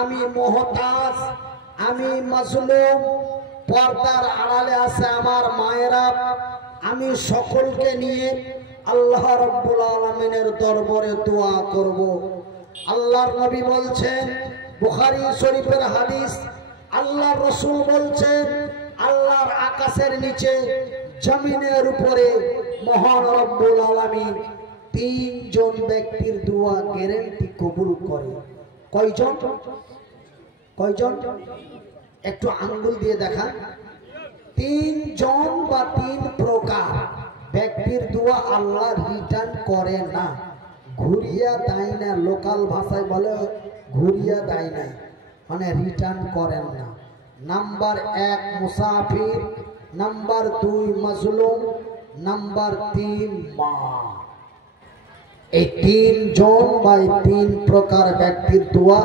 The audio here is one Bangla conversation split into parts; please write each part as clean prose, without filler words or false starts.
আমি মুহতাজ, আমি মাজলুম, পর্দার আড়ালে আছে আমার মায়েরা। আমি সকলকে নিয়ে আল্লাহ রাব্বুল আলামিনের দরবারে দোয়া করব। আল্লাহর নবী বলছেন, বুখারী শরীফের হাদিস, আল্লাহর রাসূল বলছেন, আল্লাহর আকাশের নিচে জমিনের উপরে মহান রব্বুল আলামিন তিনজন ব্যক্তির দোয়া গ্যারান্টি কবুল করে। কয়জন? কয়জন? একটু আঙ্গুল দিয়ে দেখা। তিনজন বা তিন প্রকার ব্যক্তির দোয়া আল্লাহ রিটার্ন করে না, ঘুরিয়া দেয় না। লোকাল ভাষায় বলে ঘুরিয়া দেয় না, মানে রিটার্ন করেন না। নাম্বার 1 মুসাফির, নাম্বার 2 মাজলুম, নাম্বার 3 মা। এই তিনজন বা তিন প্রকার ব্যক্তির দোয়া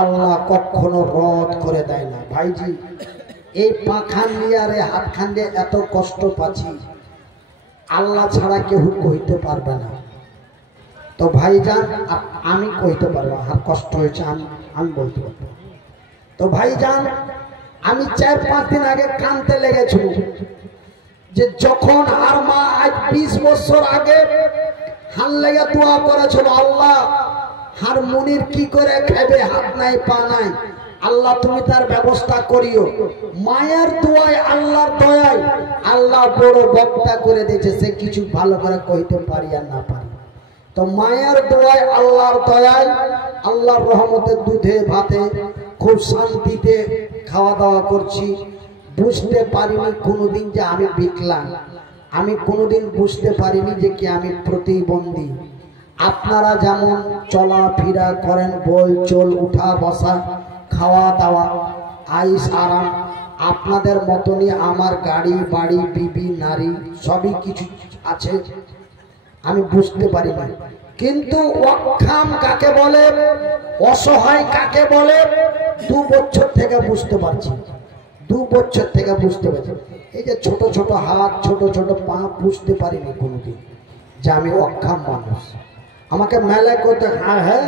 আল্লাহ কখনো রদ করে দেয় না। ভাইজি, এই পাখান দিয়ে আর হাত খান দিয়ে এত কষ্ট পাচ্ছি, আল্লাহ ছাড়া কেউ কইতে পারবে না। তো ভাইজান, আমি কইতে পারবো, আর কষ্ট হয়েছে আমি বলতে পারবো। তো ভাইজান, আমি 4-5 দিন আগে কানতে লেগেছিল যে যখন আর মা আজ 20 বছর আগে হাল লেগে দোয়া করেছিল, আল্লাহ হার মুনির কি করে খাবে, হাত নাই পা নাই, আল্লাহ তুমি তার ব্যবস্থা করিও। মায়ের দোয়ায়, আল্লাহর দয়ায় আল্লাহ বড় বক্তা করে দিয়েছে, সে কিছু ভালো করে কইতে পারি আর না পারি। তো মায়ের দোয়ায়, আল্লাহর দয়ায়, আল্লাহর রহমতের দুধে ভাতে খুব শান্তিতে খাওয়া দাওয়া করছি। বুঝতে পারিনি কোনোদিন যে আমি বিকলাঙ্গ, আমি কোনোদিন বুঝতে পারিনি যে কি আমি প্রতিবন্ধী। আপনারা যেমন চলাফেরা করেন, বল চল, উঠা বসা, খাওয়া দাওয়া, আইস আরাম, আপনাদের মতনই আমার গাড়ি বাড়ি বিবি নারী সবই কিছু আছে, আমি বুঝতে পারি না। কিন্তু অক্ষম কাকে বলে, অসহায় কাকে বলে, 2 বছর থেকে বুঝতে পারছি। 2 বছর থেকে বুঝতে পারছি। এই যে ছোট ছোট হাত, ছোট ছোট পা, বুঝতে পারিনি কোনোদিন যে আমি অক্ষম মানুষ। আমাকে মেলায় করতে, হ্যাঁ হ্যাঁ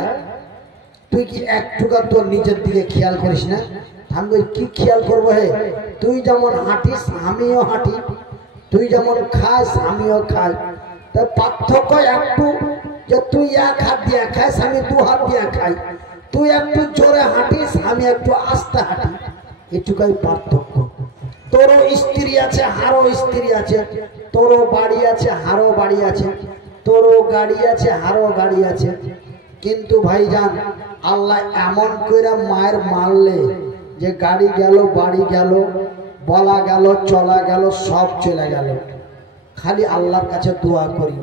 তুই কি একটুকা তোর নিজের দিকে খেয়াল করিস না? আমি কি খেয়াল করবো? হে, তুই যেমন হাঁটিস আমিও হাঁটি, তুই যেমন খাস আমিও খাই। তার পার্থক্য একটু যে তুই 1 হাত দিয়ে খাস, আমি 2 হাত দিয়ে খাই। তুই একটু জোরে হাঁটিস, আমি একটু আস্তে হাঁটি, এটুকাই পার্থক্য। তোরও স্ত্রী আছে, হারও স্ত্রী আছে, তোরও বাড়ি আছে, হারও বাড়ি আছে, তোরও গাড়ি আছে, হারও গাড়ি আছে। কিন্তু ভাইজান, আল্লাহ এমন করে মায়ের মারলে যে গাড়ি গেল, বাড়ি গেল, বলা গেল, চলা গেল, সব চলে গেল। খালি আল্লাহর কাছে দোয়া করি।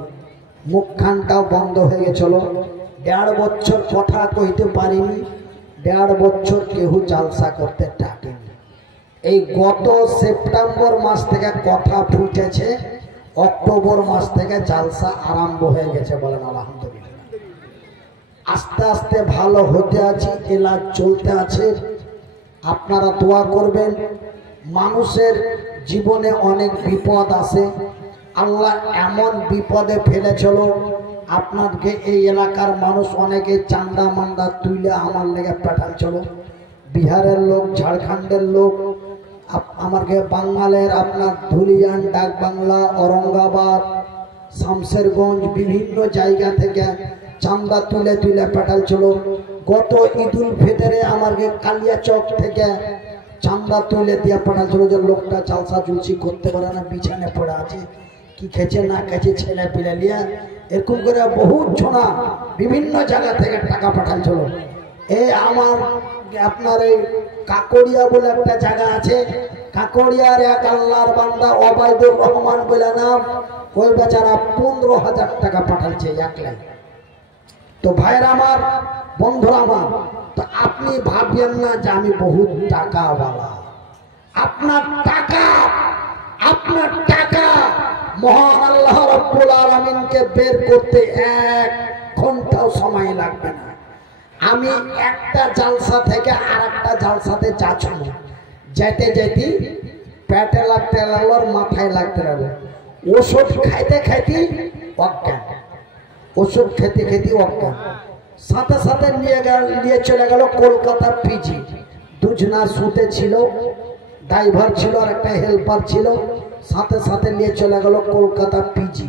মুখখানটাও বন্ধ হয়ে গেছিল। 1.5 বছর কথা কইতে পারিনি, 1.5 বছর কেউ জালসা করতে ডাকেনি। এই গত সেপ্টেম্বর মাস থেকে কথা ফুটেছে, অক্টোবর মাস থেকে জালসা আরম্ভ হয়ে গেছে। বলেন আলহামদুলিল্লাহ। আস্তে আস্তে ভালো হতে আছে, এলাজ চলতে আছে। আপনারা দোয়া করবেন। মানুষের জীবনে অনেক বিপদ আসে, আল্লাহ এমন বিপদে ফেলেছিল, আপনাকে এই এলাকার মানুষ অনেকে চান্দা মান্দা তুলে আমার লেগে পাঠাইছিল। বিহারের লোক, ঝাড়খণ্ডের লোক, আমাকে বাঙালের, আপনার ধুলিয়ান, ডাকবাংলা, ঔরঙ্গাবাদ, শামশেরগঞ্জ, বিভিন্ন জায়গা থেকে চান্দা তুলে তুলে পাঠাইছিল। গত ঈদুল ফিতরে আমাকে কালিয়াচক থেকে চান্দা তুলে দিয়ে পাঠাইছিল যে লোকটা জালসা জুলসি করতে পারে না, বিছানে পড়ে আছে, কি খেছে না খেছে, ছেলে পিলে নিয়ে এরকম করে বহুত ছোনা বিভিন্ন জায়গা থেকে টাকা পাঠাইছিল। এই আমার আপনার এই কাকড়িয়া বলে একটা জায়গা আছে, কাকড়িয়ার এক আল্লাহর বান্দা ওবায়দুর রহমান বলে নাম, ওই বেচারা 15,000 টাকা পাঠাইছে একলাই। তো ভাইরা আমার, বন্ধুরা আমার, তো আপনি ভাববেন না যে আমি বহুত টাকাওয়ালা। আপনার টাকা মহান আল্লাহ রাব্বুল আলামিনকে বের করতে 1 ঘন্টাও সময় লাগবে না। আমি একটা জালসা থেকে আরেকটা জালসাতে যাচ্ছি, যেতে যেতে পেটে লাগতে লাগলো, মাথায় লাগতে লাগলো, ওষুধ খাইতে খাইতে অজ্ঞান, ওষুধ খেতে খেতে অজ্ঞান। সাথে সাথে নিয়ে চলে গেল কলকাতা পিজি। দুজনা শুতে ছিল, ড্রাইভার ছিল আর একটা হেল্পার ছিল। সাথে সাথে নিয়ে চলে গেল কলকাতা পিজি।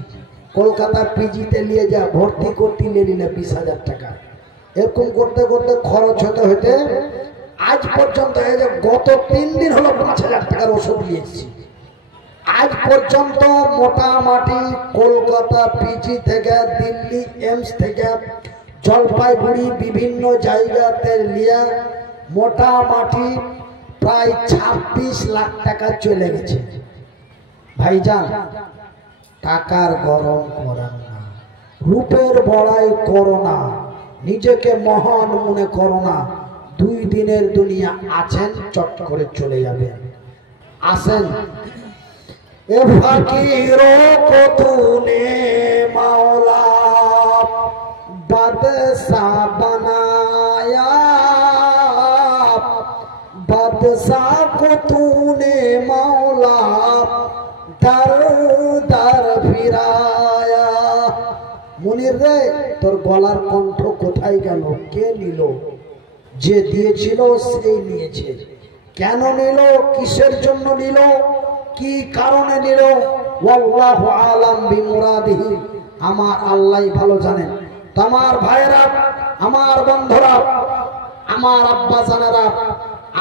কলকাতা পিজিতে নিয়ে যা ভর্তি করতে নিয়ে নিল 20,000 টাকা। এরকম করতে করতে খরচ হতে হতে আজ পর্যন্ত গত 3 দিন হলো 5,000 টাকার ওষুধ নিয়েছি। আজ পর্যন্ত মোটামুটি কলকাতা পিজি থেকে, দিল্লি এমস থেকে, জলপাইগুড়ি বিভিন্ন জায়গাতে নিয়ে মোটামুটি প্রায় 26 লাখ টাকা চলে গেছে। ভাইজান, টাকার গরম করেন না, রূপের বড়াই করো না, নিজেকে মহান মনে করো না। 2 দিনের দুনিয়া আছেন, চট করে চলে যাবে। আসেন এ ফকিরো কো তূনে মাওলা বাদশাহ বানায়া, বাদশাহ কো তূনে মাওলা দর দর ফিরায়া। মুনির রে, তোর গলার কণ্ঠ কোথায় গেল? কে নিল? যে দিয়েছিল সেই নিয়েছে। কেন নিল? কিসের জন্য নিল? কি কারণে নিল? আল্লাহু আলাম বিমুরাদিহি, আমার আল্লাহই ভালো জানেন। তোমার ভাইরা, আমার বন্ধুরা, আমার আব্বা জানেরা,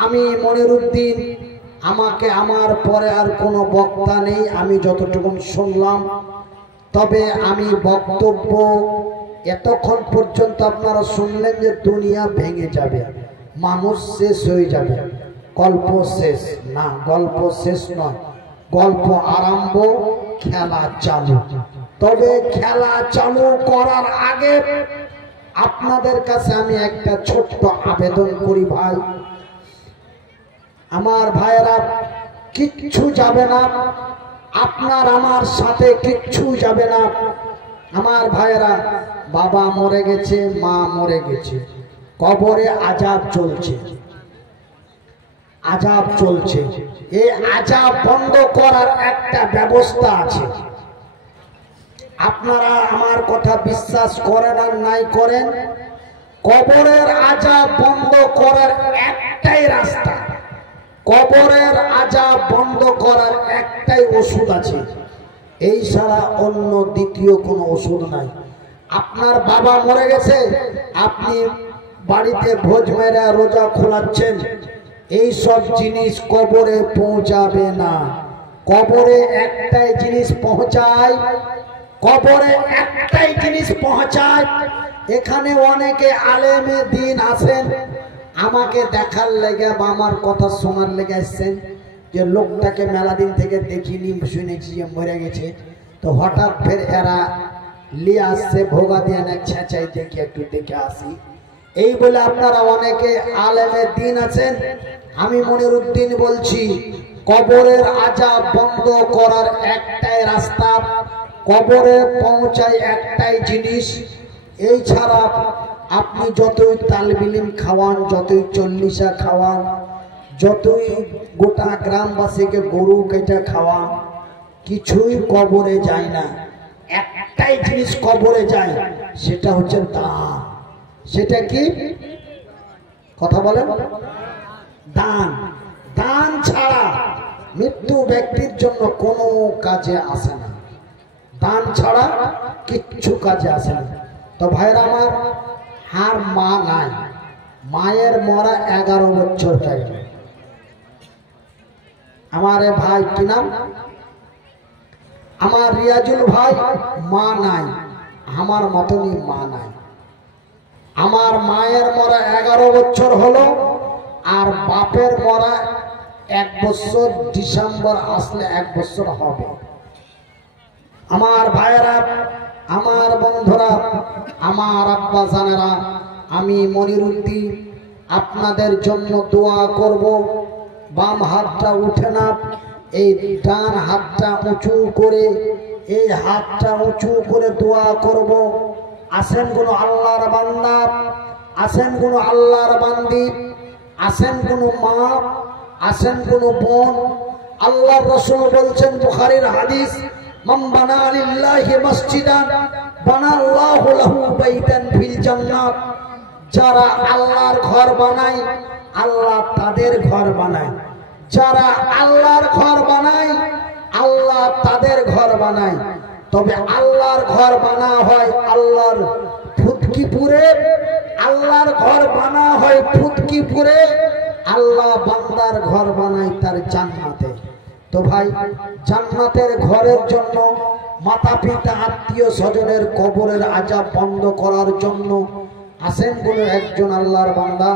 আমি মনিরউদ্দিন, আমাকে আমার পরে আর কোনো বক্তা নেই, আমি যতটুকু শুনলাম। তবে আমি বক্তব্য এতক্ষণ পর্যন্ত আপনারা শুনলেন যে দুনিয়া ভেঙে যাবে, মানুষ শেষ হয়ে যাবে। গল্প শেষ না, গল্প শেষ নয়, গল্প আরম্ভ, খেলা চালু। তবে খেলা চালু করার আগে আপনাদের কাছে আমি একটা ছোট্ট আবেদন করি। ভাই, আমার ভাইয়েরা, কিচ্ছু যাবে না, আপনার আমার সাথে কিচ্ছু যাবে না। আমার ভাইয়েরা, বাবা মরে গেছে, মা মরে গেছে, কবরে আযাব চলছে, আযাব চলছে। এই আযাব বন্ধ করার একটা ব্যবস্থা আছে। আপনারা আমার কথা বিশ্বাস করেন আর নাই করেন, কবরের আযাব বন্ধ করার একটাই রাস্তা, কবরের আযাব বন্ধ করার একটাই ওষুধ আছে। এই ছাড়া অন্য দ্বিতীয় কোনো ওষুধ নাই। আপনার বাবা মরে গেছে, আপনি বাড়িতে ভোজ মেরে রোজা খোলাচ্ছেন, এই সব জিনিস কবরে পৌঁছাবে না। কবরে একটাই জিনিস পৌঁছায়, কবরে একটাই জিনিস পৌঁছায়। এখানে অনেকে আলেমে দিন আসেন, আমাকে দেখার লেগে বা আমার কথা শোনার লেগে আসছেন, যে লোকটাকে মেলা দিন থেকে দেখিনি, শুনেছি যে মরে গেছে, তো হঠাৎ ফের এরা লিয়ে আসছে ভোগা দিয়ে না, ছেঁচাই দেখে একটু দেখে আসি, এই বলে আপনারা অনেকে আলেমে দিন আছেন। আমি মনিরউদ্দিন বলছি, কবরের আযাব বন্ধ করার একটাই রাস্তা, কবরে পৌঁছায় একটাই জিনিস। এই ছাড়া আপনি যতই তালবিলিম খাওয়ান, যতই চল্লিশা খাওয়ান, যতই গোটা গ্রামবাসীকে গরু কেটে খাওয়ান, কিছুই কবরে যায় না। একটাই জিনিস কবরে যায়, সেটা হচ্ছে দান। সেটা কি? কথা বলেন। দান। দান ছাড়া মৃত্যু ব্যক্তির জন্য কোনো কাজে আসে না, দান ছাড়া কিচ্ছু কাজে আসে না। তো ভাইরা আমার, আর মা নাই, মায়ের মরা 11 বছর হয়ে গেল। আমার ভাই কি নাম? আমার রিয়াজুল ভাই, মা নাই, আমার মতনই মা নাই। আমার মায়ের মরা 11 বছর হলো, আর বাপের মরা 1 বছর, ডিসেম্বর আসলে 1 বছর হবে। আমার ভাইয়েরা, আমার বন্ধুরা, আমার আব্বা জানেরা, আমি মনিরউদ্দিন আপনাদের জন্য দোয়া করব। বাম হাতটা উঠে না, এই ডান হাতটা উঁচু করে, এই হাতটা উঁচু করে দোয়া করব। আসেন কোন আল্লাহর বান্দা, আসেন কোন আল্লাহর বান্দি, আসেন কোন মা, আসেন কোন বোন। আল্লাহর রাসূল বলছেন, বুখারীর হাদিস, মান বানা লিল্লাহি মসজিদান বানাল্লাহু লাহু বাইতান ফিল জান্নাত, যারা আল্লাহর ঘর বানায় আল্লাহ তাদের ঘর বানায়, যারা আল্লাহর ঘর বানায় আল্লাহ তাদের ঘর বানায়। তবে আল্লাহর ঘর বানা হয় আল্লাহর ফুৎকিপুরে, আল্লাহর ঘর বানা হয় ফুৎকিপুরে, আল্লাহ বান্দার ঘর বানায় তার জান্নাতে। তো ভাই, জান্নাতের ঘরের জন্য, মাতা পিতা আত্মীয় স্বজনের কবরের আযাব বন্ধ করার জন্য আসেন কোনো একজন আল্লাহর বান্দা,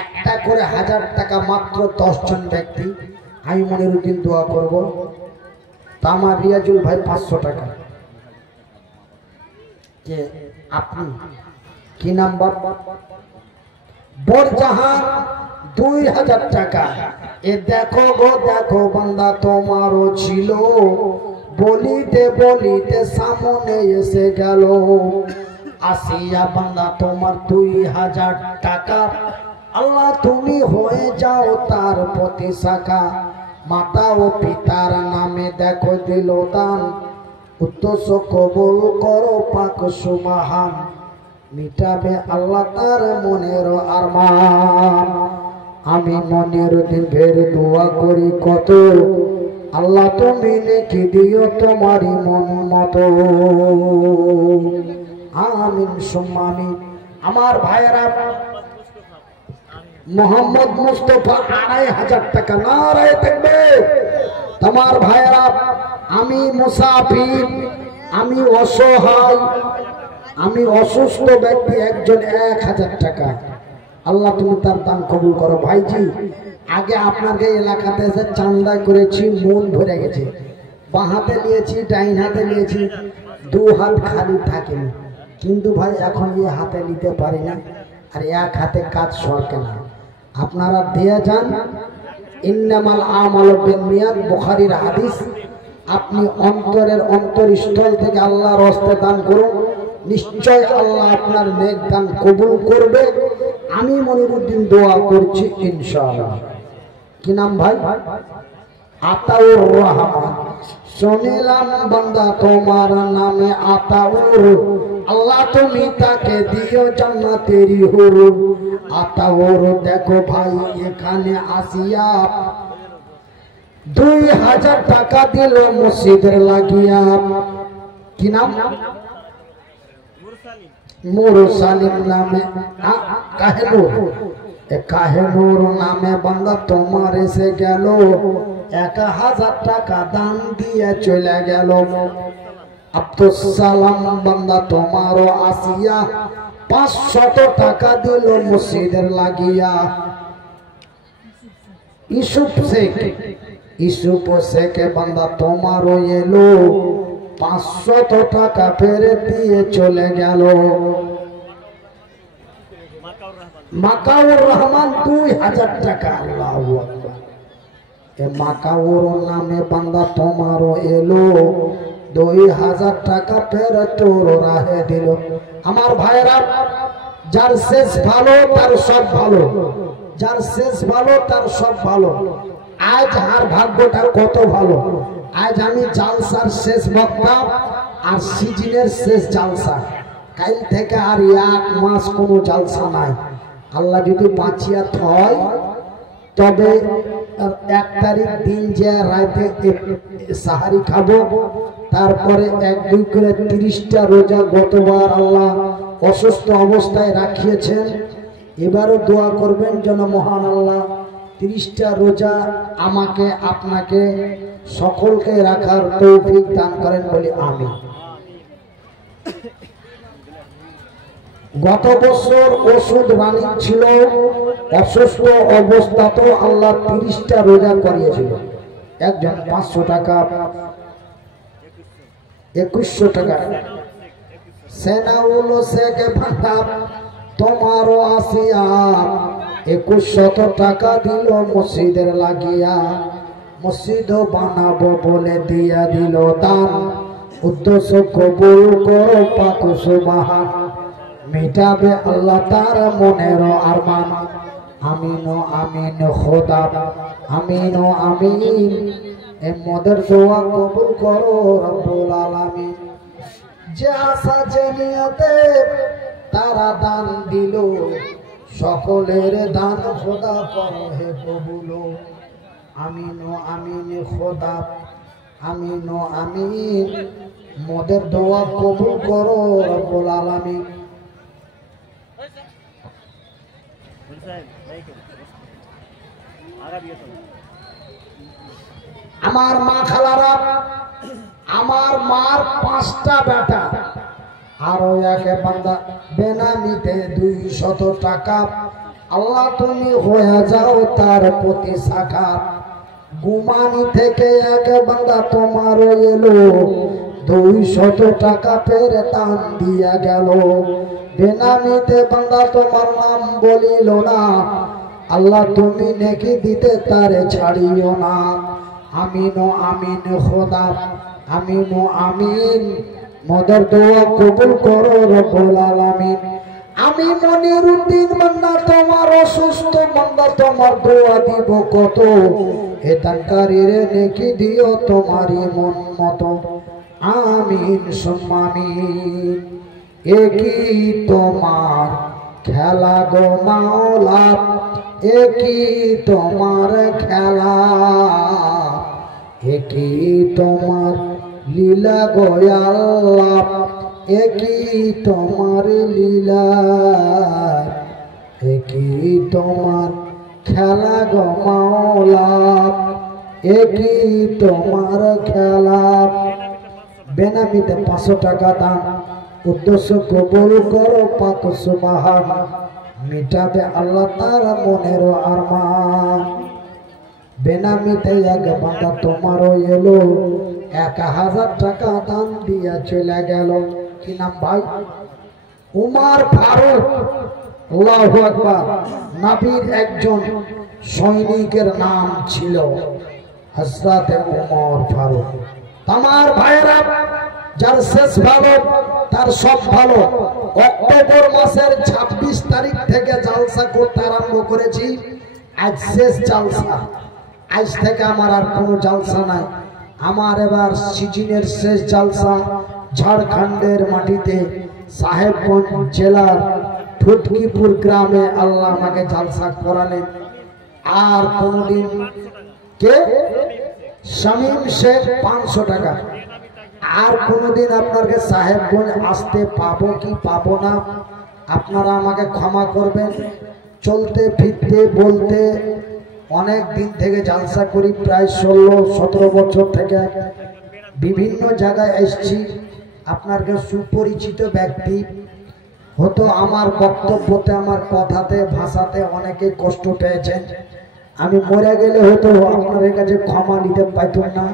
একটা করে 1000 টাকা, মাত্র 10 জন ব্যক্তি। আমি মনিরুদ্দিন দোয়া করব। তা আমার রিয়াজুল ভাই 500 টাকা। যে আপনি কি নাম্বার? বরজাহান 2000 টাকা। এ দেখো গো দেখো বান্দা তোমারও ছিল, বলিতে বলিতে সামনে এসে গেল। আসিয়া বান্দা তোমার 2000 টাকা, আল্লাহ তুমি হয়ে যাও তার প্রতি শাখা। মাতা ও পিতার নামে দেখো দিল দান, উদ্দেশ্য কবুল করো পাক সুবহান। মিটাবে আল্লাহ তার মনের আরমান। আমি মনিরুদ্দিন ভের দোয়া করি কত, আল্লাহ তুমি নেকি দিও তোমারই মন মতো। আমিন সুম্মা আমিন। আমার ভাইয়েরা, মোহাম্মদ মুস্তাফা 2500 টাকা। নারায়ে তাকবীর। তোমার ভাইয়েরা, আমি মুসাফির, আমি অসহায়, আমি অসুস্থ ব্যক্তি, একজন 1000 টাকা। আল্লাহ তুমি তার দান কবুল করো। ভাইজি, আগে আপনার এই এলাকাতে এসে চাঁদা করেছি, মন ভরে গেছে। বাঁ হাতে নিয়েছি, ডাইন হাতে নিয়েছি, 2 হাত খালি থাকেনি। কিন্তু ভাই এখন এই হাতে নিতে পারি না, আর এক হাতে কাজ সরকে না। আপনারা দিয়ে যান। ইন্নামাল আমালু বিন্নিয়াত, বুখারীর হাদিস। আপনি অন্তরের অন্তরস্থল থেকে আল্লাহর হস্তে দান করুন, নিশ্চয় আল্লাহ আপনার নেক দান কবুল করবে। আমি মনিরুদ্দিন দোয়া করছি ইনশাআল্লাহ। কি নাম ভাই? আতাউর রহমান। শুনিলাম বান্দা তোমার নামে আতাউর, আল্লাহ তুমি তাকে দিও জান্নাতেরই হুর। আতাউর দেখো ভাই এখানে আসিয়া 2000 টাকা দিল মসজিদের লাগিয়া। কি নাম? মুরসালিম নামে। কাহেনুর নামে বান্দা তোমার এসে গেল, 1000 টাকা দান দিয়ে চলে গেল। আব্দুস সালাম বান্দা তোমারও আসিয়া 500 টাকা দিল মসজিদের লাগিয়া। ইউসুফ শেখ বান্দা তোমারও এলো, 500 টাকা ফেরত দিয়ে চলে গেল। মাকাউর রহমান 2000 টাকা। আল্লাহু আকবার। এ মাকাউর নামে বান্দা তোমারও এলো, 2000 টাকা ফেরত তোর রাহে দিল। আমার ভাইরা, যার শেষ ভালো তার সব ভালো, যার শেষ ভালো তার সব ভালো। আজ আর ভাগ্যটা কত ভালো। আজ আমি জালসার শেষ বক্তা আর সিজনের শেষ জালসা। কাল থেকে আর 1 মাস কোনো জালসা নাই। আল্লাহ যদি বাঁচিয়া থয়, তবে 1 তারিখ দিন যে রাতে সাহারি খাবো, তারপরে 1-2 করে 30টা রোজা গতবার আল্লাহ অসুস্থ অবস্থায় রাখিয়েছেন। এবারও দোয়া করবেন যেন মহান আল্লাহ 30টা রোজা আমাকে আপনাকে সকলকে রাখার তৌফিক দান করেন বলি আমিন। গত বছর ওষুধ রানিং ছিল, অসুস্থ অবস্থাতেও আল্লাহ 30টা রোজা করিয়েছিল। একজন 500 টাকা, 2100 টাকা। সেনাউল শেখ ভান্ডা তোমারও আসিয়া 2100 টাকা দিল মসজিদের লাগিয়া। মসজিদ বানাবো বলে দিয়া দিল দান, উদ্দেশ্য কবুল করো পাক সুবহান। মিটাবে আল্লাহ তার মনের আরমান। আমিন আমিন খোদা, আমিন আমিন। এ মোদের দোয়া কবুল করো রব্বুল আলামিন। যে আশা যে নিয়তে তারা দান দিল, সকলের দান খোদা করো হে কবুল। আমিন ও আমিন খোদা, আমিন ও আমিন, মোদের দোয়া কবুল করো রব্বুল আলামিন। আমার মা খালারা, আমার মার 5টা বেটা, আরো এক বান্দা বেনামিতে 200 টাকা। আল্লাহ তুমি হয়ে যাও তার প্রতি শাখা। গুমানি থেকে এক বান্দা তোমার এলো, 200 টাকা ফের দান দিয়া গেল। বেনামিতে বান্দা তোমার নাম বলিল না, আল্লাহ তুমি নেকি দিতে তারে ছাড়িও না। আমিন ও আমিন খোদা, আমিন ও আমিন, মোদের দোয়া কবুল করো রব্বুল আলামিন। আমি মনিরুদ্দিন বান্দা তোমার অসুস্থ বান্দা, তোমার দোয়া দিব কত। হেতাকারীর নেকি দিও তোমারই মন মতো। আমিন সুম্মা আমিন। একই তোমার খেলা গো মাওলা, একই তোমার খেলা, একই তোমার লীলা গো আল্লাহ, একই তোমার লীলা, একই তোমার খেলা গো মাওলা, একই তোমার খেলা। বেনামিতে 500 টাকা দান, উদ্দেশ্য কবুল করো পাক সুবহান, মিটাবে আল্লাহ তার মনের আরমান। বেনামিতে এক বান্দা তোমারও এলো, 1000 টাকা দান দিয়া চলে গেল। কি নাম ভাই? উমর ফারুক। আল্লাহু আকবার। নবীর একজন সৈনিকের নাম ছিল হযরত উমর ফারুক। আমার ভাইরা, যার শেষ ভালো তার সব ভালো। অক্টোবর মাসের 26 তারিখ থেকে জালসা করতে আরম্ভ করেছি, আজ শেষ জালসা। আজ থেকে আমার আর কোনো জালসা নাই। আমার এবার সিজনের শেষ জালসা ঝাড়খণ্ডের মাটিতে সাহেবগঞ্জ জেলার ফুটকিপুর গ্রামে আল্লাহ আমাকে জালসা করালেন। আর কোনদিন কে শামীম শেখ 500 টাকা। আর কোনদিন আপনাকে সাহেবগঞ্জ আসতে পাবো কি পাবো না, আপনারা আমাকে ক্ষমা করবেন। চলতে ফিরতে বলতে অনেক দিন থেকে জালসা করি, প্রায় 16-17 বছর থেকে বিভিন্ন জায়গায় এসেছি। আপনাকে সুপরিচিত ব্যক্তি হতো, আমার বক্তব্যতে আমার কথাতে ভাষাতে অনেকে কষ্ট পেয়েছেন। আমি মরে গেলে হয়তো আপনাদের কাছে ক্ষমা নিতে পাইতাম না,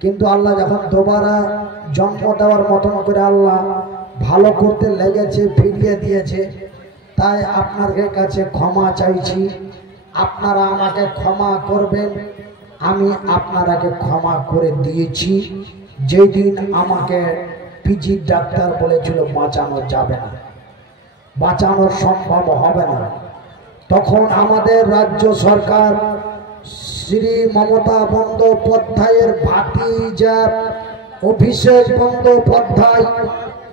কিন্তু আল্লাহ যখন দোবারা জন্ম দেওয়ার মতন করে আল্লাহ ভালো করতে লেগেছে, ফিরিয়ে দিয়েছে, তাই আপনাদের কাছে ক্ষমা চাইছি। আপনারা আমাকে ক্ষমা করবেন। আমি আপনারাকে ক্ষমা করে দিয়েছি। যেদিন আমাকে পিজি ডাক্তার বলেছিল বাঁচানো যাবে না, বাঁচানো সম্ভব হবে না, তখন আমাদের রাজ্য সরকার শ্রী মমতা বন্দ্যোপাধ্যায়ের ভাতিজা অভিষেক বন্দ্যোপাধ্যায়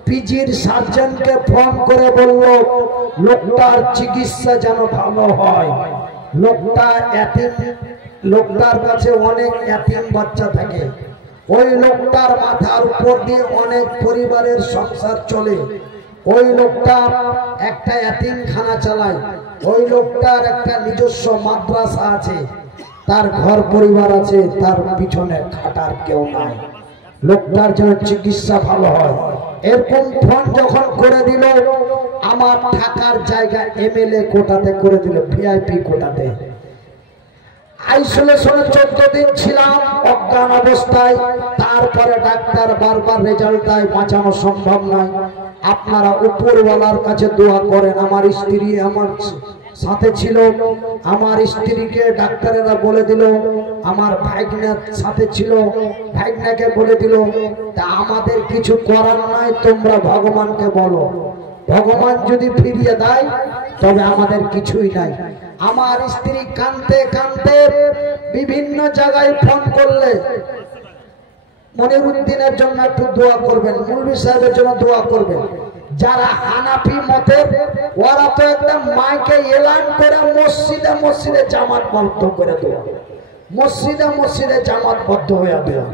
পিজির সার্জনকে ফোন করে বলল লোকটার চিকিৎসা যেন ভালো হয়। লোকটা এতিম, লোকটার কাছে অনেক এতিম বাচ্চা থাকে। ওই লোকটার মাথার উপর দিয়ে অনেক পরিবারের সংসার চলে। ওই লোকটা একটা এতিমখানা চালায়। ওই লোকটার একটা নিজস্ব মাদ্রাসা আছে, তার ঘর পরিবার আছে, তার পিছনে খাটার কেউ নাই। লোকটার জন্য চিকিৎসা ভালো হয়। এরকম ফোন যখন করে দিল, আমার থাকার জায়গা এমএলএ কোটাতে করে দিল, ভিআইপি কোটাতে। আইসোলেশনে 14 দিন ছিলাম অজ্ঞান অবস্থায়। তারপরে ডাক্তার বারবার রেজাল্ট দেয় বাঁচানো সম্ভব নয়। আপনারা উপরওয়ালার কাছে দোয়া করেন। আমার স্ত্রী আমার সাথে ছিল, আমার স্ত্রীকে ডাক্তারেরা বলে দিল, আমার ভাইগনার সাথে ছিল, ভাইগনাকে বলে দিল, তা আমাদের কিছু করার নাই, তোমরা ভগবানকে বলো। ভগবান যদি ফিরিয়ে দেয় তবে আমাদের কিছুই নাই। আমার স্ত্রী কাঁদতে কাঁদতে বিভিন্ন জায়গায় ফোন করলে মনিরুদ্দিনের জন্য একটু দোয়া করবেন, মুলবি সাহেবের জন্য দোয়া করবেন। যারা হানাফি মতের ওরা তো একদম মাইকে এলান করে মসজিদে মসজিদে জামাতবদ্ধ করে দেওয়া, মসজিদে মসজিদে জামাতবদ্ধ হয়ে দেওয়া।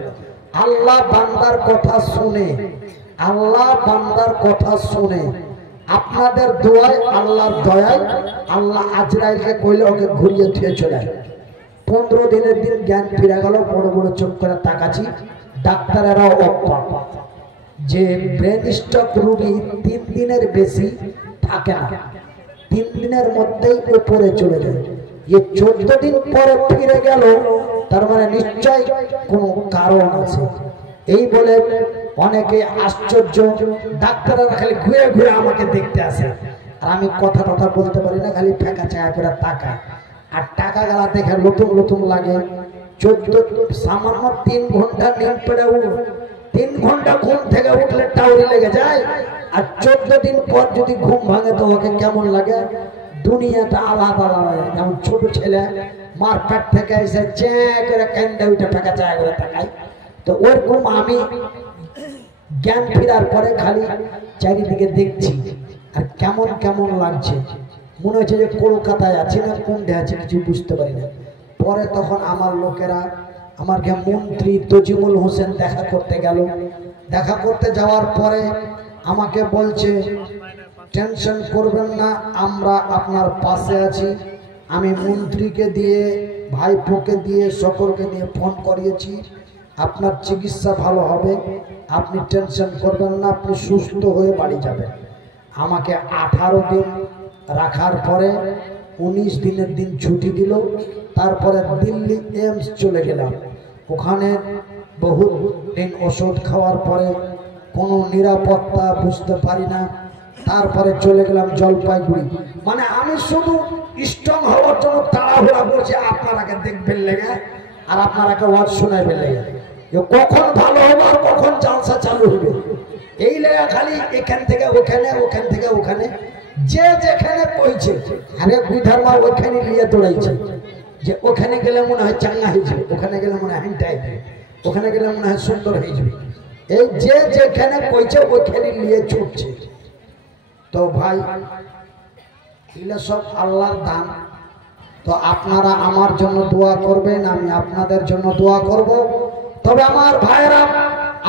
আল্লাহ বান্দার কথা শুনে, আল্লাহ বান্দার কথা শুনে আপনাদের দোয়ায় আল্লাহর দয়ায় আল্লাহ আজরাইলকে কইলে ওকে ঘুরিয়ে থুয়ে চলে। 15 দিনের দিন জ্ঞান ফিরে গেল, বড় বড় চোখ করে তাকাচ্ছি, ডাক্তারেরাও অবাক যে ব্রেন স্ট্রোক রোগী 3 দিনের বেশি থাকে না, 3 দিনের মধ্যেই উপরে চলে যায়। এই 14 দিন পরে ফিরে গেল, তার মানে নিশ্চয় কোনো কারণ আছে। এই বলে অনেকে আশ্চর্য, ডাক্তাররা খালি ঘুরে ঘুরে আমাকে দেখতে আসে, আর আমি কথা বলতে পারি না, খালি ফেঁকা চায়া করে টাকা আর টাকা গেলা দেখে নতুন নতুন লাগে। 14 সামান্য 3 ঘন্টা নিম পড়ে 3 ঘন্টা ঘুম থেকে উঠলে টাউরি লেগে যায়, আর 14 দিন পর যদি ঘুম ভাঙে তো ওকে কেমন লাগে? দুনিয়াটা আলাদা আলাদা। যেমন ছোট ছেলে মার পেট থেকে এসে চেয়ে করে কান্দে উঠে ফেঁকা চায়া করে তাকায়, তো ওরকম আমি জ্ঞান ফেরার পরে খালি চারিদিকে দেখছি আর কেমন কেমন লাগছে, মনে হচ্ছে যে কলকাতায় আছি না কোনটা আছে কিছু বুঝতে পারি না। পরে তখন আমার লোকেরা, আমার মন্ত্রী তজিমুল হোসেন দেখা করতে গেল। দেখা করতে যাওয়ার পরে আমাকে বলছে, টেনশন করবেন না, আমরা আপনার পাশে আছি। আমি মন্ত্রীকে দিয়ে, ভাইপোকে দিয়ে, সকলকে দিয়ে ফোন করিয়েছি, আপনার চিকিৎসা ভালো হবে, আপনি টেনশন করবেন না, আপনি সুস্থ হয়ে বাড়ি যাবেন। আমাকে 18 দিন রাখার পরে 19 দিনের দিন ছুটি দিল। তারপরে দিল্লি এইমস চলে গেলাম। ওখানে বহু দিন ওষুধ খাওয়ার পরে কোনো নিরাপত্তা বুঝতে পারি না। তারপরে চলে গেলাম জলপাইগুড়ি। মানে আমি শুধু স্ট্রং হওয়ার জন্য তাড়াহুড়া করছি, আপনারাকে দেখবেন লেগে আর আপনারাকে ওয়াজ শোনাবেন লেগে, কখন ভালো হবে আর কখন জালসা চালু হবে। এই লেগা খালি এখান থেকে ওখানে, ওখান থেকে ওখানে, যে যেখানে কইছে আরে বিধার মা ওখানে নিয়ে দৌড়াইছে, যে ওখানে গেলে মনে হয় চাঙ্গা হয়ে যাবে, ওখানে গেলে মনে হয় হিংটা হয়ে যাবে, ওখানে গেলে মনে হয় সুন্দর হয়ে যাবে। এই যে যেখানে কইছে ওখানে নিয়ে ছুটছে। তো ভাই এগুলো সব আল্লাহর দান। তো আপনারা আমার জন্য দোয়া করবেন, আমি আপনাদের জন্য দোয়া করব। তবে আমার ভাইরা,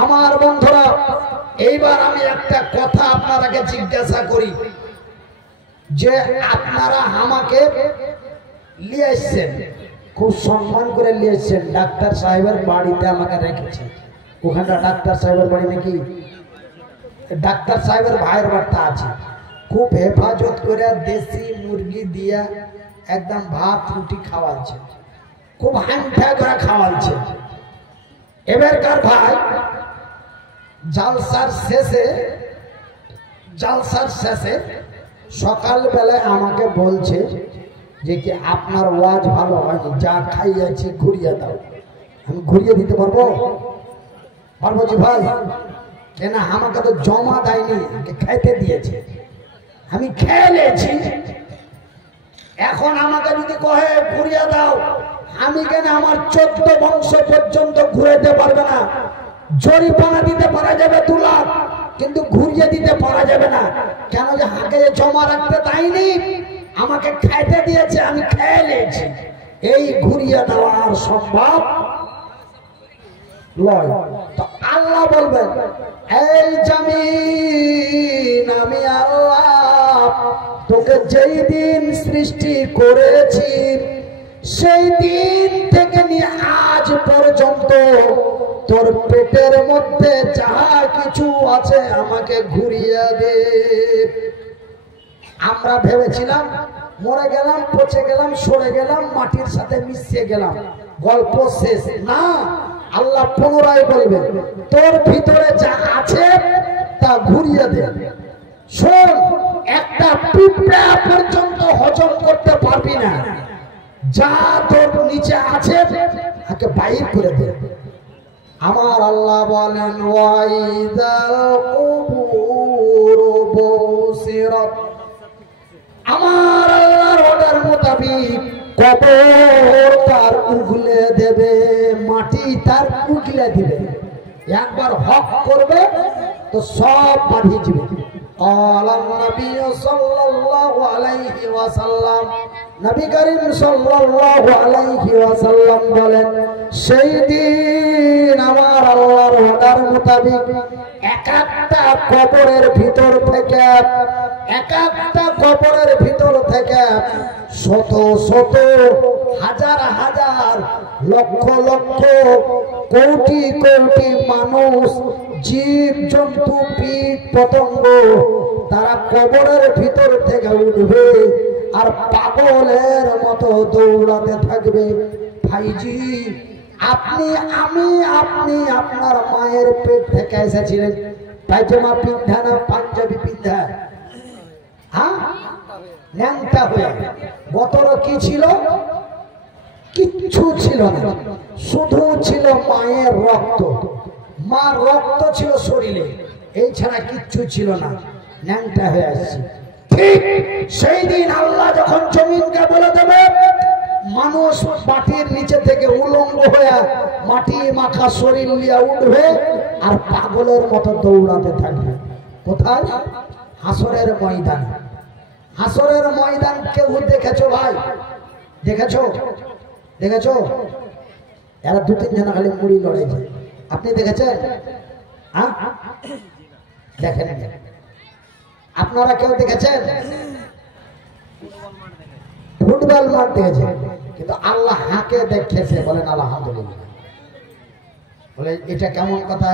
আমার বন্ধুরা, এইবার আমি একটা কথা আপনারাকে জিজ্ঞাসা করি, যে আপনারা আমাকে নিয়ে এসছেন, খুব সম্মান করে নিয়ে এসছেন, ডাক্তার সাহেবের বাড়িতে আমাকে রেখেছেন। ওখানটা ডাক্তার সাহেবের বাড়ি নাকি? ডাক্তার সাহেবের ভাইয়ের বাড়িটা আছে। খুব হেফাজত করে দেশি মুরগি দিয়া একদম ভাত রুটি খাওয়াচ্ছে, খুব হাঙ্গা করে খাওয়াচ্ছে। এবারকার ভাই জালসার শেষে সকালবেলায় আমাকে বলছে যে কি আপনার ওয়াজ ভালো হয়নি, যা খাইয়াছি ঘুরিয়ে দাও। আমি ঘুরিয়ে দিতে পারবো? পারবো জি ভাই। কেন আমাকে তো জমা দেয়নি, খাইতে দিয়েছে, আমি খেয়ে নিয়েছি। এখন আমাকে যদি কহে ঘুরিয়ে দাও, আমি কেন আমার 14 বংশ পর্যন্ত ঘুরাতে পারবে না। জরিমানা দিতে পারা যাবে 2 লাখ, কিন্তু ঘুরিয়ে দিতে পারা যাবে না। কেন? যে হাঁকে জমা রাখতে দেয়নি, আমাকে খাইতে দিয়েছে, আমি খেয়ে নিয়েছি। এই ঘুরিয়ে দেওয়া আর সম্ভব নয়। তো আল্লাহ বলবেন, এই জমিন আমি আল্লাহ তোকে যেই দিন সৃষ্টি করেছি সেই দিন থেকে নিয়ে আজ পর্যন্ত তোর পেটের মধ্যে যা কিছু আছে আমাকে ঘুরিয়ে দে। আমরা ভেবেছিলাম মরে গেলাম, পচে গেলাম, সরে গেলাম, মাটির সাথে মিশিয়ে গেলাম, গল্প শেষ না। আল্লাহ পুনরায় বলবে, তোর ভিতরে যা আছে তা ঘুরিয়ে দে। শোন, একটা পিঁপড়া পর্যন্ত হজম করতে পারবি না, যা তোর নিচে আছে তাকে বাইর করে দে। আমার আল্লাহ বলেন, ওয়াইদাল কুবুর বুসিরাত, আমার আল্লাহর অর্ডার মোতাবেক কবর তার উগলে দেবে, মাটি তার উগলে দিবে। একবার হক করবে তো সব বাড়িয়ে যাবে। নবী সাল্লাল্লাহু আলাইহি ওয়াসাল্লাম, নবী করিম সাল্লাল্লাহু আলাইহি ওয়াসাল্লাম বলেন, সেই দিন আমার আল্লাহর অর্ডার মোতাবেক এক একটা কবরের ভিতর থেকে শত শত হাজার হাজার লক্ষ লক্ষ কোটি কোটি মানুষ, জীব জন্তু, কীট পতঙ্গ তারা কবরের ভিতর থেকে উঠবে আর পাগলের মতো দৌড়াতে থাকবে। ভাইজি, আপনি আপনার মায়ের পেট থেকে এসেছিলেন, পায়জামা পিন্ধা না পাঞ্জাবি পিন্ধা? হ্যাঁ, ন্যাংটা হয়ে। বতর কি ছিল? কিচ্ছু ছিল না, শুধু ছিল মায়ের রক্ত। মার রক্ত ছিল শরীরে, এই ছাড়া কিচ্ছু ছিল না। ন্যাংটা হয়ে আসছে। ঠিক সেই দিন আল্লাহ যখন জমিনকে বলে দেবে, মানুষ মাটির নিচে থেকে উলঙ্গ হয়ে মাটি মাখা শরীর নিয়ে উঠবে আর পাগলের মতো দৌড়াতে থাকবে। কোথায়? হাসরের ময়দান। হাসরের ময়দান কেউ দেখেছো ভাই? দেখেছো? এরা দু তিন জন খালি মুড়ি লড়াইছে, আপনি দেখেছেন? হ্যাঁ, দেখেন। আপনারা কেউ দেখেছেন? ফুটবল মাঠ দেখেছে, কিন্তু আল্লাহ হাকে দেখেছে। বলেন আলহামদুলিল্লাহ। বলে এটা কেমন কথা?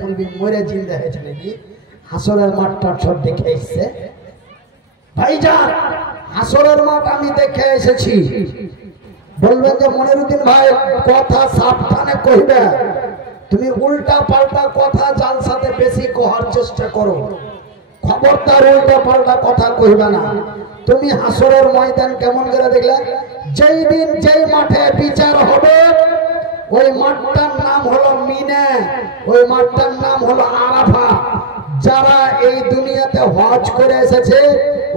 মুরগি মরে জিন্দা হয়েছে নাকি? হাসরের মাঠটা সব দেখে এসছে। ভাইজান, হাসরের মাঠ আমি দেখে এসেছি। বলবেন যে মনিরুদ্দিন ভাই কথা সাবধানে কইবে, তুমি উল্টা পাল্টা কথা যার সাথে বেশি কহার চেষ্টা করো। খবরদার উল্টা পাল্টা কথা কইবে না। তুমি হাসরের ময়দান কেমন করে দেখলে? যেই দিন যেই মাঠে বিচার হবে ওই মাঠটার নাম হলো মিনা, ওই মাঠটার নাম হলো আরাফা। যারা এই দুনিয়াতে হজ করে এসেছে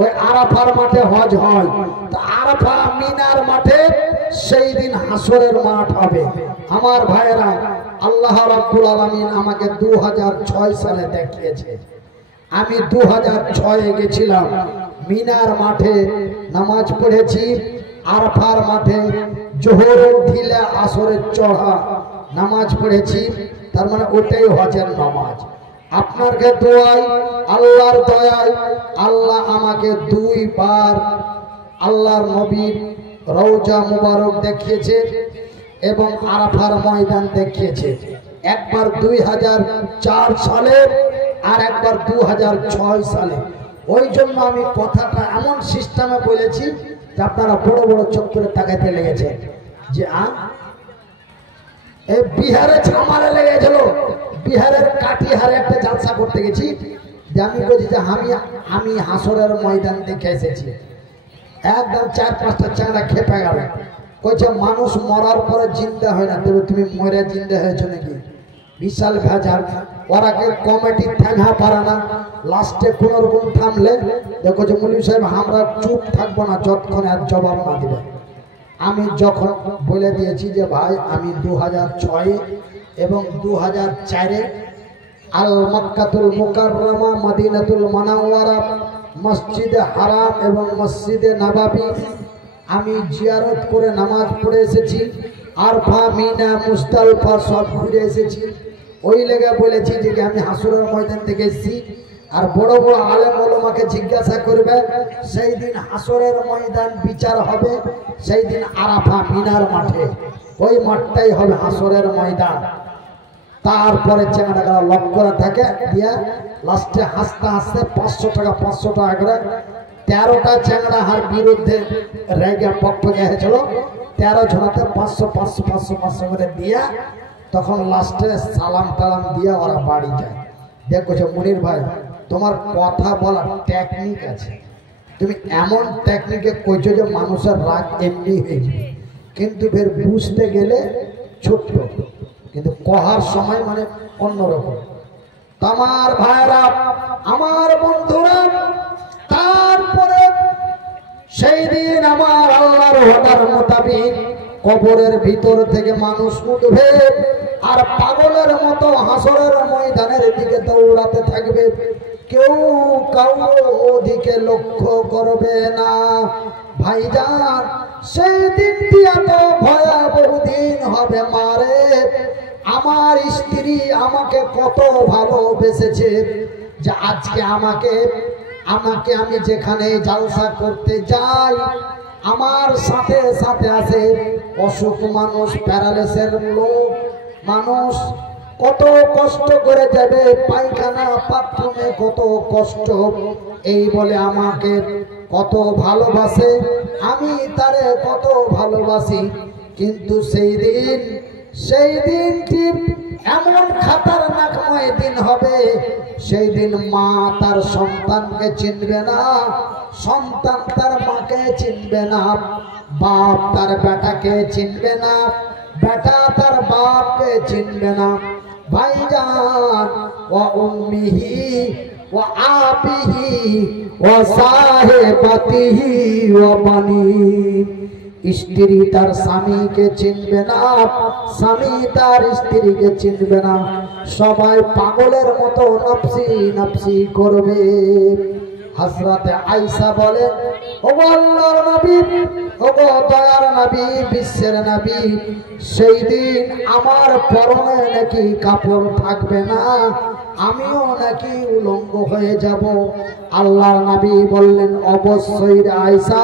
ওই আরাফার মাঠে হজ হয়। তো আরাফা মিনার মাঠে সেই দিন হাসরের মাঠ হবে। আমার ভাইয়েরা, আল্লাহ রাব্বুল আলামিন আমাকে 2006 সালে দেখিয়েছে। আমি 2006-এ গেছিলাম, মিনার মাঠে নামাজ পড়েছি। আরাফার মাঠে জোহরের ঢিলে আসরের চড়া নামাজ পড়েছি। তার মানে ওটাই হজের নামাজ। আপনাকে দোয়াই, আল্লাহর দয়ায় আল্লাহ আমাকে 2 বার আল্লাহর নবীর রওজা মুবারক দেখিয়েছে এবং আরাফার ময়দান দেখিয়েছে। একবার 2004 সালে আর একবার 2006 সালে। ওই জন্য আমি কথাটা এমন সিস্টেমে বলেছি যে আপনারা বড় বড় চোখ করে তাকাইতে লেগেছে যে এই বিহারে ছামারে লেগেছিল। বিহারের কাটিহারে একটা জালসা করতে গেছি, যে আমি বলছি যে আমি হাসরের ময়দান দেখে এসেছি। একদম 4-5টা চাঁড়া খেপে গেল। কইছে মানুষ মরার পরে জিন্দা হয় না, তবে তুমি মরে জিন্দা হয়েছো নাকি? বিশাল ভেজাল। ওরা কে কমিটি থামা পারে না। লাস্টে কোন রকম থামলে দেখো যে মুলিম সাহেব আমরা চুপ থাকবো না যতক্ষণ আর জবাব না দিবে। আমি যখন বলে দিয়েছি যে ভাই আমি 2006 এবং 2004-এ আল মক্কাতুল মুকাররমা, মদিনাতুল মুনাওয়ারা, মসজিদে হারাম এবং মসজিদে নববী আমি জিয়ারত করে নামাজ পড়ে এসেছি। আরফা, মিনা, মুজদালিফা সব ঘুরে এসেছি। ওই লেগে বলেছি যে আমি হাসরের ময়দান থেকে এসেছি। আর বড় বড় আলেম ওলামাকে জিজ্ঞাসা করবে, সেই দিন হাসরের ময়দান বিচার হবে, সেই দিন আরাফা মিনার মাঠে, ওই মাঠটাই হবে হাসরের ময়দান। তারপরে চেঙ্গাটা লক করে থাকে দিয়া লাস্টে হাসতে হাসতে 500 টাকা করে 13টা চেঙ্গা হার বিরুদ্ধে রেগে পক্ষ গেছিল। 13 জনাতে 500 করে দিয়া তখন লাস্টে সালাম টালাম দিয়া ওরা বাড়ি যায়। দেখো মুনির ভাই, তোমার কথা বলার টেকনিক আছে, তুমি এমন টেকনিকে কইছো যে মানুষের রাগ এমনি হয়ে যাবে, কিন্তু ফের বুঝতে গেলে ছোট্ট, কিন্তু কহার সময় মানে অন্যরকম। আমার ভাইরা, আমার বন্ধুরা, তারপরে সেই দিন আমার আল্লাহর ওয়াদার মোতাবেক কবরের ভিতর থেকে মানুষ উঠবে আর পাগলের মতো হাসরের ময়দানের দিকে দৌড়াতে থাকবে, কেউ কারো দিকে লক্ষ্য করবে না। ভাইজান, সেই দিনটি এত ভয়াবহ দিন হবে মারে। আমার স্ত্রী আমাকে কত ভালোবেসেছে যে আজকে আমাকে আমি যেখানে জালসা করতে যাই আমার সাথে সাথে আছে অসুখ মানুষ, প্যারালাইসিসের লোক মানুষ, কত কষ্ট করে যাবে পায়খানা বাথরুমে, কত কষ্ট। এই বলে আমাকে কত ভালোবাসে, আমি তারে কত ভালোবাসি। কিন্তু সেই দিনটি এমন খাতারনাকময় দিন হবে, সেই দিন মা তার সন্তানকে চিনবে না, সন্তান তার মাকে চিনবে না, বাপ তার বেটাকে চিনবে না, বেটা তার বাপকে চিনবে না। ভাইজান, ওয়া উম্মিহি ওয়া আবিহি ওয়া সাহিবাতিহি ওয়া বানি, স্ত্রী তার স্বামীকে চিনবে না, স্বামী তার স্ত্রীকে চিনবে না, সবাই পাগলের মতো নফসি নফসি করবে। হযরতে আয়েশা বলেন, ওগো আল্লাহর নবী, ওগো দয়ার নবী, বিশ্বের নবী, সেই দিন আমার পরনে নাকি কাপড় থাকবে না, আমিও নাকি উলঙ্গ হয়ে যাব। আল্লাহর নবী বললেন, অবশ্যই রে আয়েশা,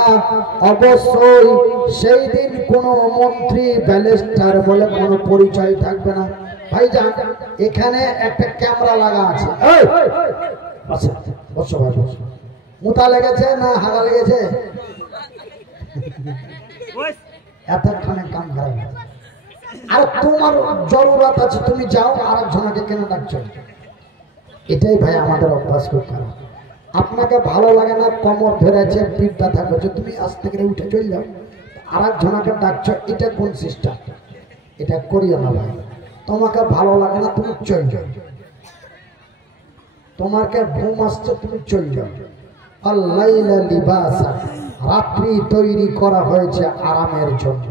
অবশ্যই সেই দিন কোনো মন্ত্রী ব্যারিস্টার বলে কোনো পরিচয় থাকবে না। ভাইজান, এখানে একটা ক্যামেরা লাগা আছে, আচ্ছা বসো ভাই বসো। মুতা লেগেছে না হাগা লেগেছে? এতক্ষণে কাম খারাপ। আর তোমার জরুরত আছে, তুমি যাও, আর একজনকে কেন ডাকছো? এটাই ভাই আমাদের অভ্যাস খুব খারাপ। আপনাকে ভালো লাগে না, কোমর ধরেছে, পিঠটা থাকছে, তুমি আস্তে করে উঠে চলে যাও, আর একজনকে ডাকছো, এটা কোন সিস্টেম? এটা করিও না ভাই। তোমাকে ভালো লাগে না, তুমি চলে যাও। তোমাকে ঘুম আসছে, তুমি চলে যাও। আল্লাইলা লিবাসা, রাত্রি তৈরি করা হয়েছে আরামের জন্য।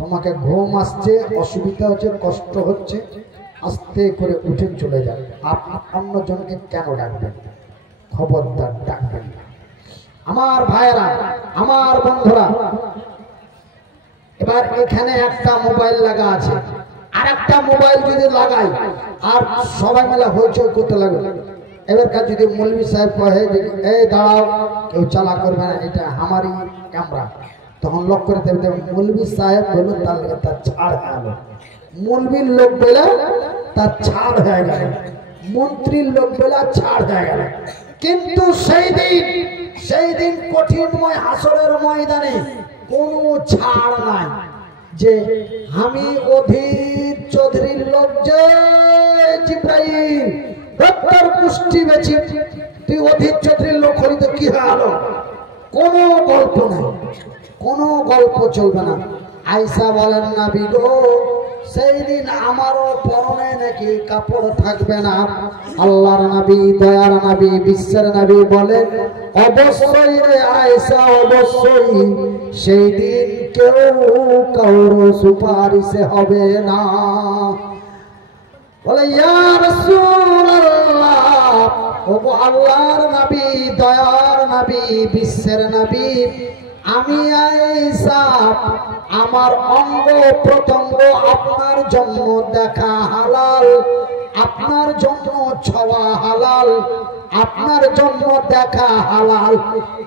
তোমাকে ঘুম আসছে, অসুবিধা হচ্ছে, কষ্ট হচ্ছে, আস্তে করে উঠে চলে যাবে। আপনি অন্যজনকে কেন ডাকবেন? খবরদার ডাকবেন না। আমার ভাইয়েরা, আমার বন্ধুরা, এবার এখানে একটা মোবাইল লাগা আছে, আর একটা মোবাইল যদি লাগাই আর সবাই মিলে হইচই করতে লাগবে, এবার কাজ যদি মৌলভী সাহেব কহে যে এই দাঁড়াও, কেউ চালা করবে না, এটা আমারই ক্যামেরা, তখন লক করে দেবে। মৌলভী সাহেব বলল তার ছাড় হয়ে গেল, মৌলভীর লোক বলে তার ছাড় হয়ে গেল, মন্ত্রীর লোক বলে ছাড় হয়ে গেল। কিন্তু সেই দিন কঠিনময় হাসরের ময়দানে কোনো ছাড় নাই। যে আমি অধীর চৌধুরীর লোক, যে জিব্রাইল ডক্টর পুষ্টি বেছি, তুই অধীর চৌধুরীর লোক হলি তো কি হলো? কোনো গল্প নাই, কোনো গল্প চলবে না। আয়েশা বলেন, নবী গো, সেই দিন আমারও পরনে নাকি কাপড় থাকবে না। আল্লাহর নবী, দয়ার নবী, বিশ্বের নবী বলেন, অবশ্যই রে আয়েশা, অবশ্যই সেই দিন কেউ কারো সুপারিশে হবে না। বলে, ইয়া রাসূলুল্লাহ, ওগো আল্লাহর নবী, দয়ার নবী, বিশ্বের নবী, আমি আয়েশা, আমার অঙ্গ প্রত্যঙ্গ আপনার জন্য দেখা হালাল, আপনার জন্য ছোঁয়া হালাল, আপনার জন্য দেখা হালাল,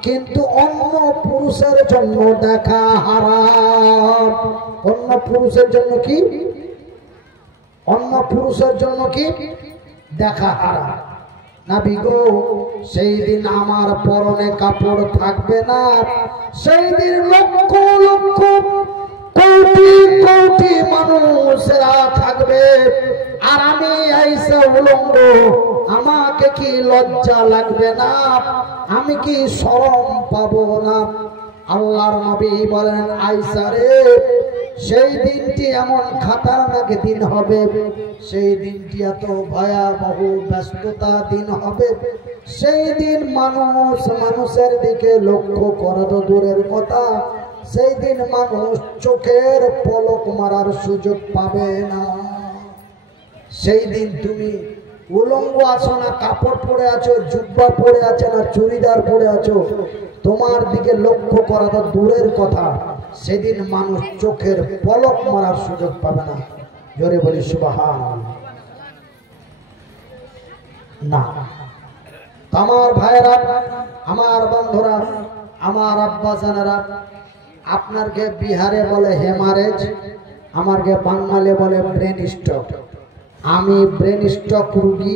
কিন্তু অন্য পুরুষের জন্য দেখা হারাম। অন্য পুরুষের জন্য কি? অন্য পুরুষের জন্য কি? দেখা হারাম। নবী গো, সেই দিন আমার পরনে কাপড় থাকবে না, সেই দিন লক্ষ লক্ষ কোটি কোটি মানুষেরা থাকবে, আর আমি আয়েশা উলঙ্গ। আমাকে কি লজ্জা লাগবে না? আমি কি শরম পাবো না? আল্লাহর নবী বলেন, আয়েশা রে, সেই দিনটি এমন খাতারনাক দিন হবে, সেই দিনটি এত ভয়াবহ ব্যস্ততা দিন হবে, সেই দিন মানুষ মানুষের দিকে লক্ষ্য করা তো দূরের কথা, সেই দিন মানুষ চোখের পলক মারার সুযোগ পাবে না। সেই দিন তুমি উলঙ্গ আছো না কাপড় পরে আছো, জুব্বা পরে আছে না চুড়িদার পরে আছো, তোমার দিকে লক্ষ্য করা তো দূরের কথা, সেদিন মানুষ চোখের পলক মারার সুযোগ পাবে না। জোরে বলি সুবহানাল্লাহ। না, আমার ভাইরা, আমার বন্ধুরা, আমার আব্বা জানেরা, আপনারকে বিহারে বলে হেমারেজ, আমারকে বাঙালি বলে ব্রেন স্ট্রোক। আমি ব্রেন স্ট্রোক রুগী।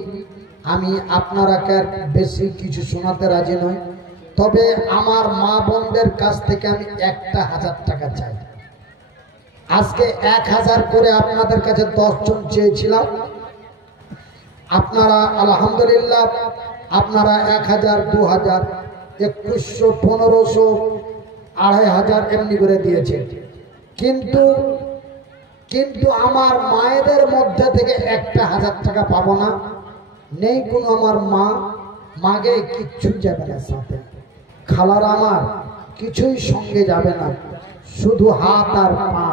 আমি আপনারাকে বেশি কিছু শোনাতে রাজি নই, তবে আমার মা বোনদের কাছ থেকে আমি 1000 টাকা চাই। আজকে 1000 করে আপনাদের কাছে 10 জন চেয়েছিলাম। আপনারা আলহামদুলিল্লাহ আপনারা 1000, 2000, 2100, 1500, 2500 এমনি করে দিয়েছেন। কিন্তু আমার মায়েদের মধ্যে থেকে 1000 টাকা পাবো না। নেই কোনো আমার মাগে কিচ্ছু যাবে না সাথে, খালার আমার কিছুই সঙ্গে যাবে না, শুধু হাত আর পা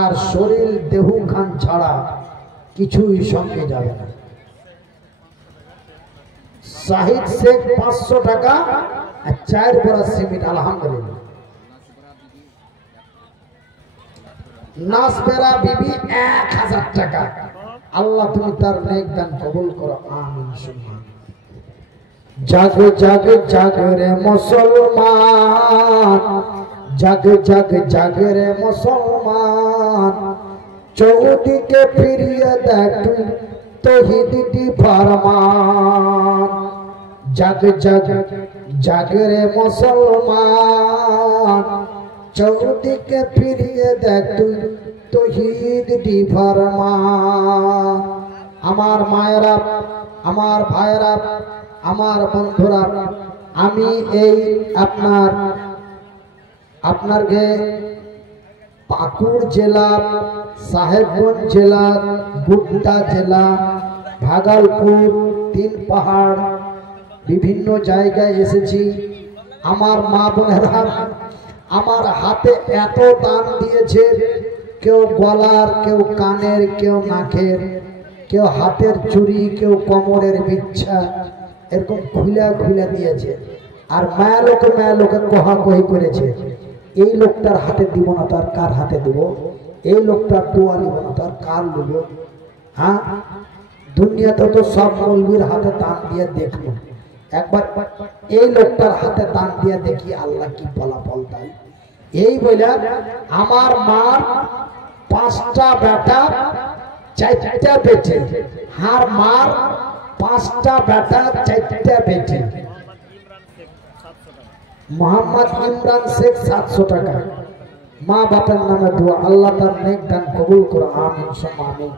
আর শরীর দেহু খান ছাড়া কিছুই সঙ্গে যাবে না। শাহিদ শেখ 500 টাকা আর 4 বড়া সিমেন্ট আলহামদুলিল্লাহ। নাসবেরা বিবি 1000 টাকা। আল্লাহ তুমি তার নেক দান কবুল করো, আমিন সুবহান। জাগ জাগ জাগ রে মুসলমান, জাগ জাগ জাগ রে মুসলমান, চৌদিকে ফিরিয়ে দেখ তৌহিদি ফরমান। জাগ জাগ জাগ রে মুসলমান, চৌদিকে ফিরিয়ে দেখ তৌহিদি ফরমান। আমার মায়েরা, আমার ভাইয়েরা, আমার বন্ধুরা, আমি এই আপনারকে পাকুড় জেলা, সাহেবগঞ্জ জেলা, গুপ্তা জেলা, ভাগলপুর, 3 পাহাড় বিভিন্ন জায়গায় এসেছি। আমার মা বোনেরা আমার হাতে এত দান দিয়েছে, কেউ গলার, কেউ কানের, কেউ নাকের, কেউ হাতের চুড়ি, কেউ কোমরের বিচ্ছা, এরকম খুলে খুলে দিয়েছে। আর মায়া লোকে কহাকহি করেছে, এই লোকটার হাতে দিব না তো আর কার হাতে দিব, এই লোকটার দোয়া নিব না তো আর কার নেব। হ্যাঁ, দুনিয়াতে তো সব মৌলবীর হাতে দান দিয়ে দেখলো, একবার এই লোকটার হাতে দান দিয়ে দেখি আল্লাহ কি ফলাফল দেয়। এই বলে আমার মার 5টা বেটা, 4টা বেটি। আর মার 5টা বেটা, 4টা বেটি। মোহাম্মদ ইমরান শেখ 700 টাকা। মা বাপের নামে দোয়া, আল্লাহ তার নেক দান কবুল করো, আমিন সুম্মা আমিন।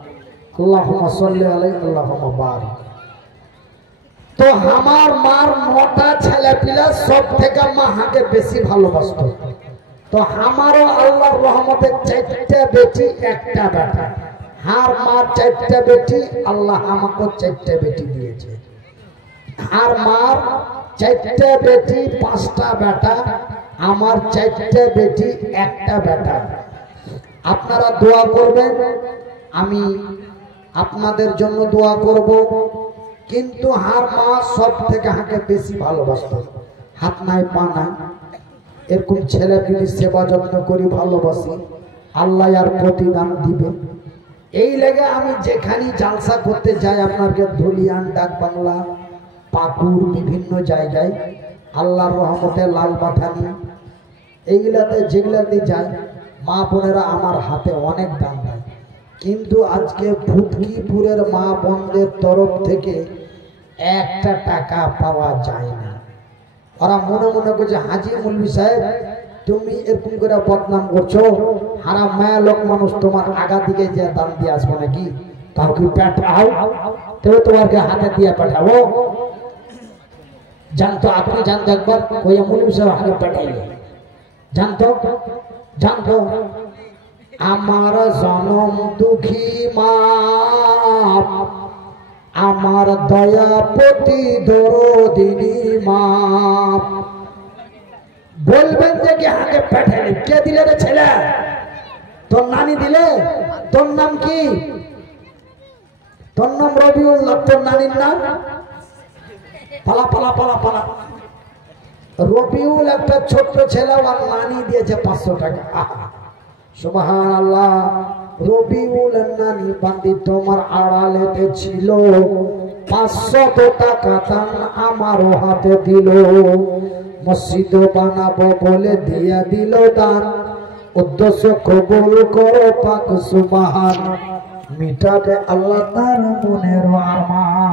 আল্লাহুম্মা সাল্লি আলাইহি আল্লাহুম্মা বারিক। তো আমার মার 9টা ছেলে পিলা, সব থেকে মাকে বেশি ভালোবাসতো। তো আমারও আল্লাহর রহমতে 4টা বেটি, 1টা বেটা। আর মার 4টা বেটি, আল্লাহ আমাকে 4টা বেটি দিয়েছে। আর মার 4টা বেটি, 5টা বেটা, আমার 4টা বেটি, 1টা বেটা। আপনারা দোয়া করবেন, আমি আপনাদের জন্য দোয়া করব। কিন্তু আর মা সব থেকে হাকে বেশি ভালোবাসতো। হাত নাই পা নাই, এরকম ছেলে পিলি সেবা যত্ন করি, ভালোবাসি, আল্লাহ আর প্রতিদান দিবে। এই লেগে আমি যেখানে জালসা করতে যাই, আপনাকে ধুলিয়ান, ডাক বাংলা, পাকুড়, বিভিন্ন জায়গায়, আল্লাহর রহমতে লালবাথানি, এইগুলাতে যেগুলাতে যাই, মা বোনেরা আমার হাতে অনেক দান দেয়। কিন্তু আজকে ফুটকিপুরের মা বোনদের তরফ থেকে 1টা টাকা পাওয়া যায় না। ওরা মনে মনে করছে, হাজি মৌলভী সাহেব তুমি এরকম করে বদনাম করছো, হারাম মায়া লোক মানুষ, তোমার আগা দিকে যে দান দিয়ে আসবো নাকি? কাউকে পাঠাও, তবে তোমাকে হাতে দিয়ে পাঠাবো। জানতো, আপনি জানতো একবার ওই মৌলভী সাহেব হাতে পাঠাইলে, জানতো আমার জনম দুঃখী মা, আমার দয়া প্রতি দরদিনী মা। বলবেন যে কি হাতে পাঠালে, কে দিলে রে ছেলে? তোর নানি দিলে? তোর নাম কি? তোর নাম রবিউল্লাহ, তোর নানির নাম পালা পালা পালা পালা। রবিউল একটা ছোট্ট ছেলে, আর নানি দিয়েছে 500 টাকা। সুবহানাল্লাহ। রবিউল নানি বান্দি তোমার আড়ালেতে ছিল, 500 টাকা দান আমারও হাতে দিল। মসজিদ বানাবো বলে দিয়া দিল দান, উদ্দেশ্য কবুল করো পাক সুবহান, মিটাবে আল্লাহ তার মনের আরমান।